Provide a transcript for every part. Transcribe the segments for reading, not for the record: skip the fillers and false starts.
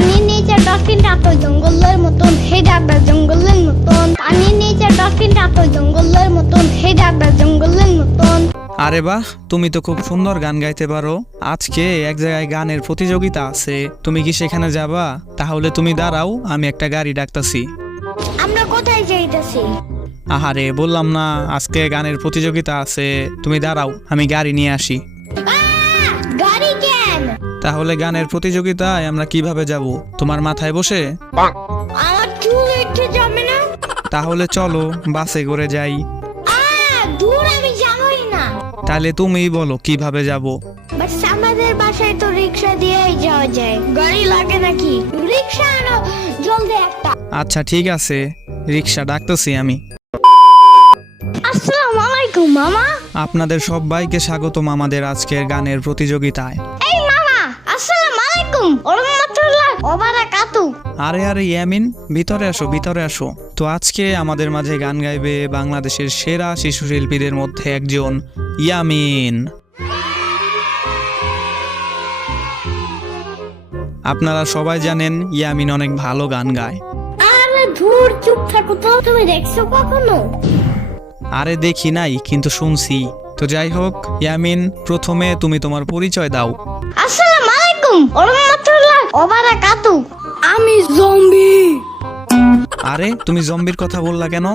পানির নিচে ডলফিনটা তো জঙ্গলের মতন, হে ডাকবে জঙ্গলের মতন। পানির নিচে ডলফিনটা তো জঙ্গলের মতন, হে ডাকবে জঙ্গলের মতন। আরে বাহ, তুমি তো খুব সুন্দর গান গাইতে পারো। আজকে এক জায়গায় গানের প্রতিযোগিতা আছে, তুমি কি সেখানে যাবা? তাহলে তুমি দাঁড়াও, আমি একটা গাড়ি ডাকতাছি। আমরা কোথায় যাইতেছি? আহারে, বললাম না আজকে গানের প্রতিযোগিতা আছে, তুমি দাঁড়াও, আমি গাড়ি নিয়ে আসি। গাড়ি কেন? তাহলে গানের প্রতিযোগিতায় আমরা কিভাবে যাব? তোমার মাথায় বসে? আমার চুল একটু জমে না। তাহলে চলো বাসে করে যাই। দূর, আমি যাবই না। তাহলে তুমিই বলো কিভাবে যাব। বাস আমাদের বাসায় তো রিক্সা দিয়েই যাওয়া যায়, গাড়ি লাগে নাকি? রিক্সা আনো জলদি একটা। আচ্ছা ঠিক আছে, রিক্সা ডাকতেছি আমি। আসসালামু আলাইকুম মামা। আপনাদের সবাইকে স্বাগতম আমাদের আজকের গানের প্রতিযোগিতায়। এই মামা, আসসালামু আলাইকুম ওয়া রাহমাতুল্লাহি ওয়া বারাকাতু। আরে আরে ইয়ামিন, ভিতরে আসো ভিতরে আসো। তো আজকে আমাদের মাঝে গান গাইবে বাংলাদেশের সেরা শিশু শিল্পীদের মধ্যে একজন, ইয়ামিন। আপনারা সবাই জানেন ইয়ামিন অনেক ভালো গান গায়। আরে ধুর, চুপ থাকো তো। তুমি দেখছো কখনো? আরে দেখি নাই, কিন্তু শুনছি। তো যাই হোক ইয়ামিন, প্রথমে তুমি তোমার পরিচয় দাও। আসসালামু আলাইকুম ওয়া রাহমাতুল্লাহি ওয়া বারাকাতু। আমি জম্বি। আরে তুমি জম্বির কথা বললা কেন?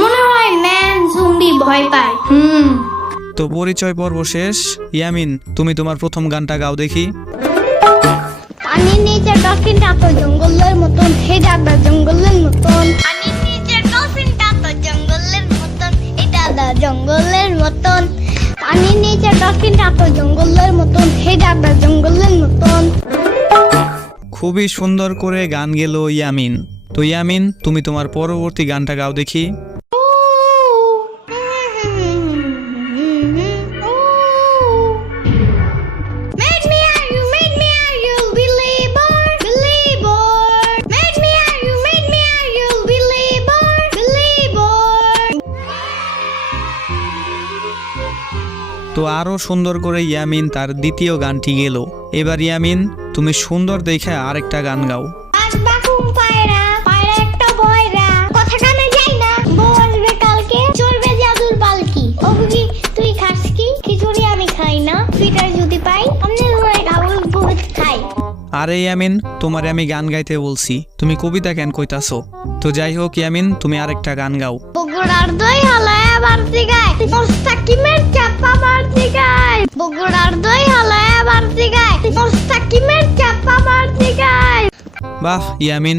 মনে হয় ম্যান জম্বি ভয় পায়। তো পরিচয় পর্ব শেষ। ইয়ামিন, তুমি তোমার প্রথম গানটা গাও দেখি। পানির নিচে ডলফিনটা তো জঙ্গলের মতন, হে ডাকবে জঙ্গলের মতন। পানির নিচে ডলফিনটা তো জঙ্গলের মতন, হে ডাকবে জঙ্গলের মতন। পানির নিচে ডলফিনটা তো জঙ্গলের মতন, হে ডাকবে জঙ্গলের মতন। খুবই সুন্দর করে গান গেল ইয়ামিন। তো ইয়ামিন, তুমি তোমার পরবর্তী গানটা গাও দেখি। Make me are you, make me are you believer, believer. Make me are you, make me are you believer, believer. তো আরো সুন্দর করে ইয়ামিন তার দ্বিতীয় গানটি গেল। এবার ইয়ামিন, তুমি সুন্দর দেখে আরেকটা গান গাও। আসবা ঘুম পায়রা, পায়রা একটা বয়রা, কথা কানে যায় না, বলবে কালকে চলবে জাদুর পালকি। ও বুঝি তুই খাস কি? খিচুড়ি আমি খাই না, পিটার যদি পাই আমনে ধরে গাবল বহুত খাই। আরে ইয়ামিন, তোমারে আমি গান গাইতে বলছি, তুমি কবিতা কেন কইতাছো? তো যাই হোক ইয়ামিন, তুমি আরেকটা গান গাও। বগুড়ার দই হালায়া বাড়তি গায়, মোস্তাকিমের চাপা বাড়তি গায়। বগুড়ার দই হালায়া বাড়তি গায়, মোস্তাকিমের চাপা বাড়তি গায়। বাহ ইয়ামিন,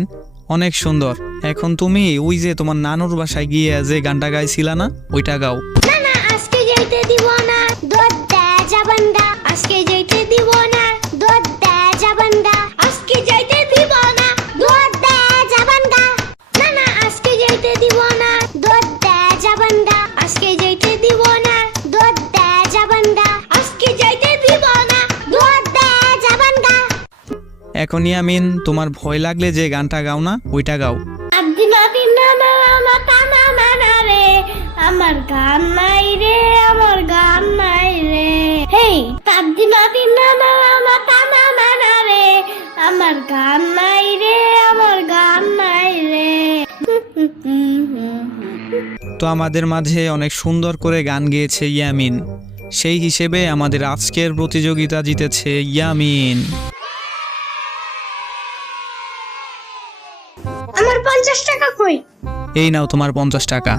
অনেক সুন্দর। এখন তুমি ওই যে তোমার নানুর বাসায় গিয়ে যে গানটা গাইছিলা না, ওইটা গাও। না না, আজকে যাইতে দিব না, দুধ দে জাবান্ডা। আজকে যাইতে দিব না, দুধ দে জাবান্ডা। আজকে যাইতে দিব না, দুধ দে জাবান্ডা। না না, আজকে যাইতে দিব না, দুধ দে জাবান্ডা। আজকে যাইতে দিব না, দুধ দে জাবান্ডা। আজকে যাইতে দিব না, দুধ দে জাবান্ডা। এখন ইয়ামিন, তোমার ভয় লাগলে যে গানটা গাও না, ওইটা গাও। আমার গান নাই রে, আমার গান নাই রে। হেই তাদিনা দিনা না মাতা না না না রে, আমার গান নাই রে, আমার গান নাই রে। তো আমাদের মাঝে অনেক সুন্দর করে গান গেয়েছে ইয়ামিন, সেই হিসেবে আমাদের আজকের প্রতিযোগিতা জিতেছে ইয়ামিন। আমার 50 টাকা কই? এই নাও তোমার 50 টাকা।